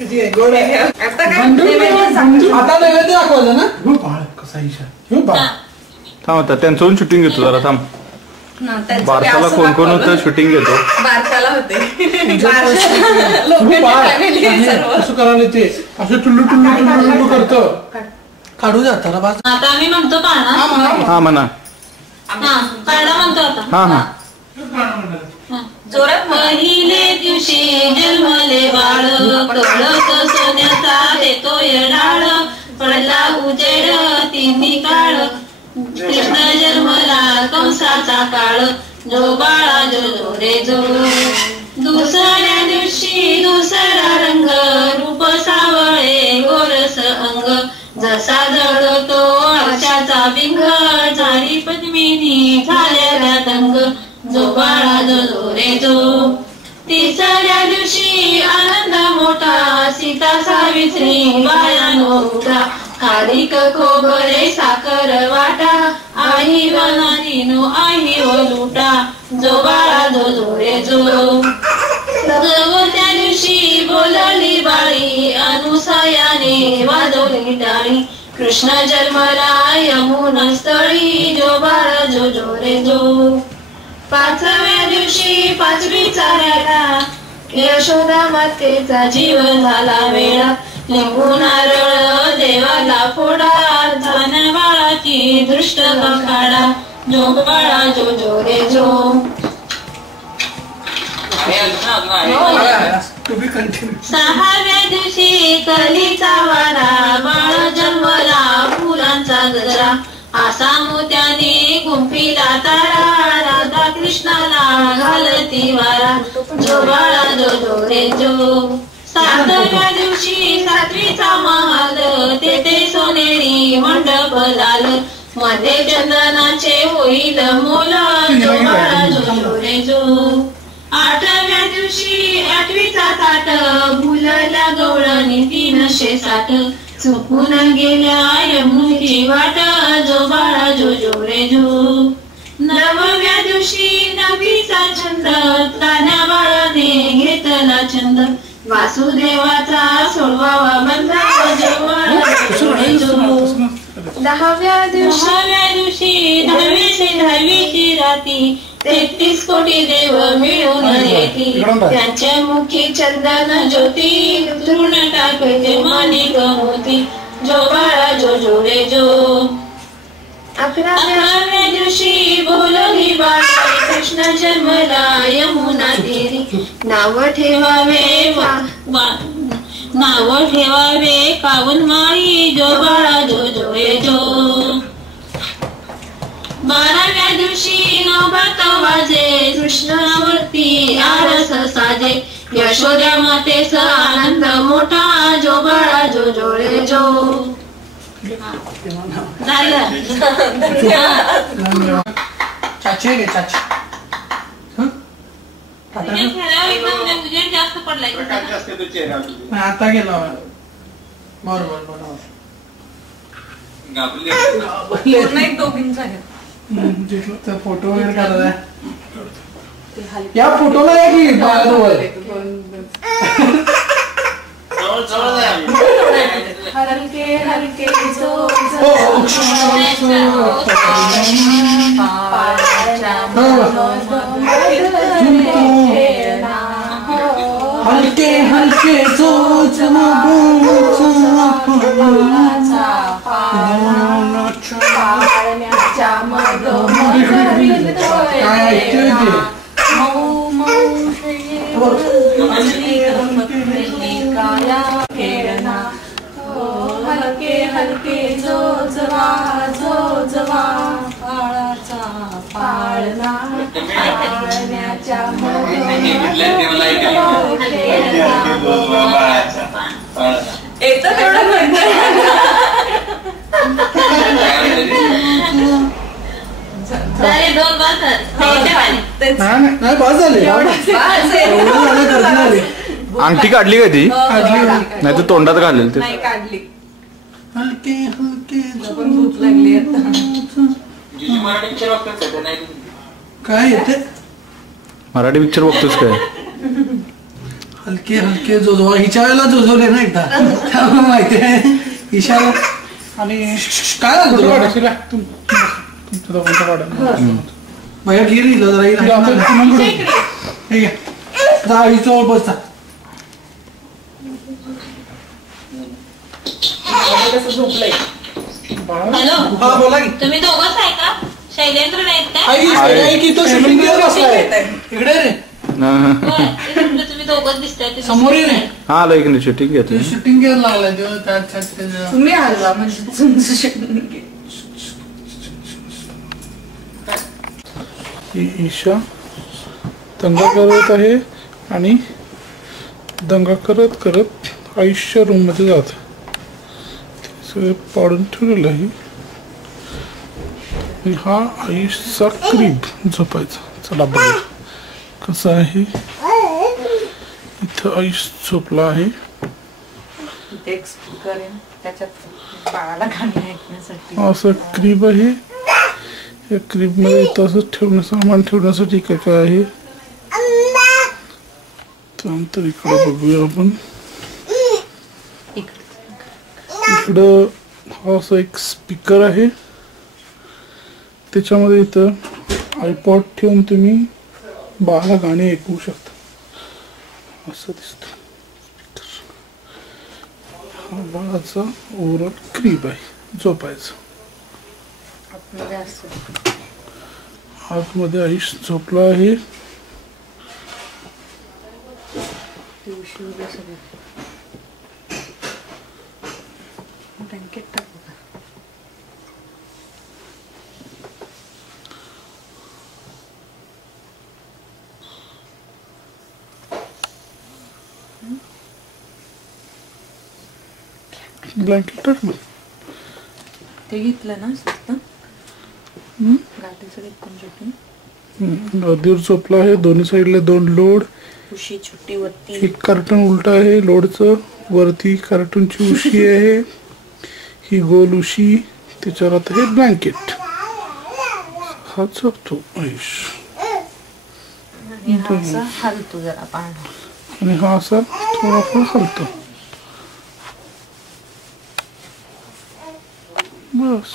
आता नैवेद्य दाखवायचं ना. बाळ कसा इशा थांब आता त्यांचं शूटिंग घेतो जरा थांब. बारशाला कोण कोण होतं शूटिंग घेतो. बारशाला होते असं करायला ते असं टुल्लू टुल्लू टुल्लू करतो. काढू जाता ना. आता आम्ही म्हणतो काढा. हा म्हणा. काढा म्हणतो आता. हा हा. जोरात. पहिले दिवशी जन्मले बाळ कळत सोन्याचा देतोय डाळ पडला उजेड तिन्ही काळ कृष्ण जन्मला कंसाचा काळ जो बाळा जो रे जो. दुसऱ्या दिवशी दुसरा रंग रूप सावळे गोरस अंग जसा जळतो आरशाचा बिंग झाली पद्मिनी झाल्या तंग जो बाळा जो रे जो. तिसऱ्या दिवशी आनंद मोठा सीता सावित्री बायानो उठा खारीक खोबरे साखर वाटा आई बनानीनो आई व लुटा जो बाळा जो रे जो. त्या दिवशी बोलली बाळी अनुसयाने वाजवली टाळी कृष्ण जन्मला यमुना स्थळी जो बाळा जो रे जो. पाचव्या दिवशी पाचवीचा राडा यशोदा मातेचा जीव झाला वेळा लिंबू नारळ देवाला फोडा धन बाळाची दृष्ट काढा जो बाळा जो रे जो. सहाव्या दिवशी कलीचा वारा बाळ जन्मला फुलांचा गजरा आसा मोत्याने गुंफीला तारा राधा कृष्णाला घालती वारा जो बाळा जो रे जो. सातव्या दिवशी सातवीचा महाल तेथे सोनेरी मंडप लाल मध्ये चंदनाचे होईल मोल जो बाळा जो रे जो. आठव्या दिवशी आठवीचा ताट भुलला गवळणी 360 चुकून गेल्या यमुनेची वाट जो बाळा जो रे जो. नवव्या दिवशी नवीचा छंद तान्या बाळाने घेतला छंद वासुदेवाचा सोडवावा बंध जो बाळा जो. दहाव्या दिवशी 10वीची राती 33 कोटी देव मिळून येती त्यांच्या मुखी चंदन ज्योती तृण टाकायचे माणिक मोती जो बाळा जो रे जो. 11व्या दिवशी बोलली बाळी कृष्ण जन्मला यमुना तीरी नाव ठेवावे कावन माई जो बाळा जो रे जो. 12व्या दिवशी नवभात वाजे कृष्णावरती आरस साजे यशोदा मातेचा आनंद मोठा जो बाळा जो रे जो. चाची घे चाची. जास्त पडलाय आता गेला बरोबर दोघींचा फोटो वगैरे काढायला या फोटोला आहे की बाळाजवळ. हलके हलके जो हलके हलके पाळण्याच्या मग हलके हलके जो जवा काळाचा पाळणा पाळण्याच्या एक तर तेवढं नाही बस झाले. अंगठी काढली का ती नाही तर तोंडात घालेल ते काढली. हलके हलके भूक लागली काय येते. मराठी पिक्चर बघतोस काय. हलके हलके जोजो हिच्या वेळेला जोजवले ना एकदा त्यामुळे माहिती आहे ईशाला. आणि काय झालं तुमच्या दोघांचा वाडा माझ्या घे लिहिलं जरा आईचं बसता. झोपलंय. हॅलो हा बोला की. तुम्ही दोघंच आहे का? शैलेंद्र नाहीत का? आई की तो शूटिंग बसलाय इकडे रे. होय, ते म्हटलं तुम्ही दोघंच दिसताय ते समोर ये रे. हा आलं की शूटिंग घेतो शूटिंग घ्यायला लागलाय तेव्हा तुम्ही हलवा म्हणजे तुमचं शूटिंग. ईशा दंगा करत आहे आणि दंगा करत करत आयुष्य रूम मध्ये जात सगळे पाडून ठेवलेलं आहे. आणि हा आयुषचा क्रीब झोपायचा. चला बघा कसं आहे. इथं आयुष झोपला आहे. एक स्पीकर आहे त्याच्यात बाळाला गाणी ऐकण्यासाठी. असं क्रीब आहे. या क्रीब मध्ये इथं असं सामान ठेवण्यासाठी काय काय आहे. त्यानंतर इकडे बघूया आपण. इकडं हा असा एक स्पीकर आहे. त्याच्यामध्ये इथं आयपॉड ठेवून तुम्ही बाळाला गाणी ऐकवू शकता. असं दिसतं. हा बाळाचा ओव्हरऑल क्रीब आहे झोपायचं. आतमध्ये आयुष झोपला आहे. ब्लँकेट टाकू का? ब्लँकेट टाक मग. ते घेतलं ना स्वस्त गाडीचं एकदम छोटी. नदीवर झोपला आहे. दोन्ही साईडला 2 लोड. उशी छोटी वरती. एक कार्टन उलट आहे लोडचं. वरती कार्टूनची उशी आहे. ही गोल उशी. त्याच्यावर आता हे ब्लँकेट. हा झोपतो आयुष. आणि हा असा हलतो जरा पाळणा. आणि हा असा थोडाफार हलतो. बस.